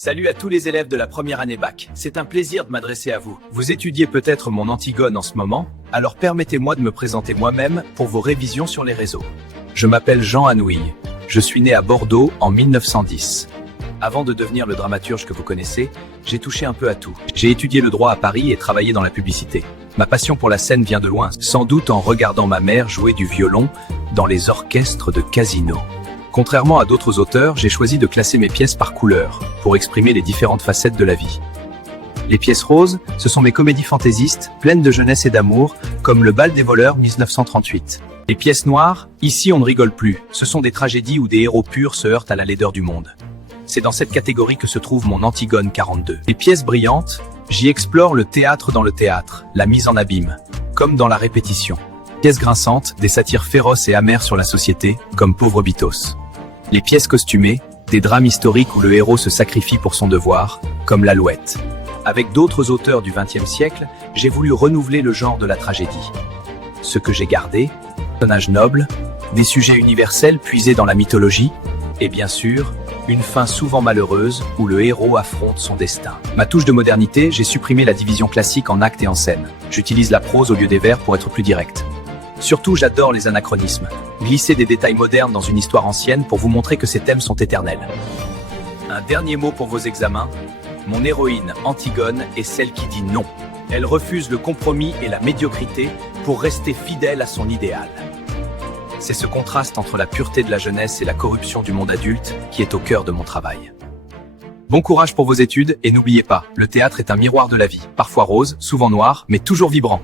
Salut à tous les élèves de la première année bac. C'est un plaisir de m'adresser à vous. Vous étudiez peut-être mon Antigone en ce moment, alors permettez-moi de me présenter moi-même pour vos révisions sur les réseaux. Je m'appelle Jean Anouilh. Je suis né à Bordeaux en 1910. Avant de devenir le dramaturge que vous connaissez, j'ai touché un peu à tout. J'ai étudié le droit à Paris et travaillé dans la publicité. Ma passion pour la scène vient de loin, sans doute en regardant ma mère jouer du violon dans les orchestres de Casino. Contrairement à d'autres auteurs, j'ai choisi de classer mes pièces par couleur, pour exprimer les différentes facettes de la vie. Les pièces roses, ce sont mes comédies fantaisistes, pleines de jeunesse et d'amour, comme Le Bal des voleurs 1938. Les pièces noires, ici on ne rigole plus, ce sont des tragédies où des héros purs se heurtent à la laideur du monde. C'est dans cette catégorie que se trouve mon Antigone 42. Les pièces brillantes, j'y explore le théâtre dans le théâtre, la mise en abîme, comme dans la répétition. Pièces grinçantes, des satires féroces et amères sur la société, comme Pauvre Bitos. Les pièces costumées, des drames historiques où le héros se sacrifie pour son devoir, comme L'Alouette. Avec d'autres auteurs du XXe siècle, j'ai voulu renouveler le genre de la tragédie. Ce que j'ai gardé, personnages nobles, des sujets universels puisés dans la mythologie, et bien sûr, une fin souvent malheureuse où le héros affronte son destin. Ma touche de modernité, j'ai supprimé la division classique en actes et en scènes. J'utilise la prose au lieu des vers pour être plus direct. Surtout, j'adore les anachronismes. Glisser des détails modernes dans une histoire ancienne pour vous montrer que ces thèmes sont éternels. Un dernier mot pour vos examens. Mon héroïne, Antigone, est celle qui dit non. Elle refuse le compromis et la médiocrité pour rester fidèle à son idéal. C'est ce contraste entre la pureté de la jeunesse et la corruption du monde adulte qui est au cœur de mon travail. Bon courage pour vos études et n'oubliez pas, le théâtre est un miroir de la vie, parfois rose, souvent noir, mais toujours vibrant.